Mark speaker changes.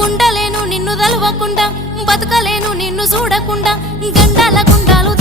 Speaker 1: ఉండలేను నిన్ను తలవకుండా బతకలేను నిన్ను చూడకుండా గండాల గుండాలు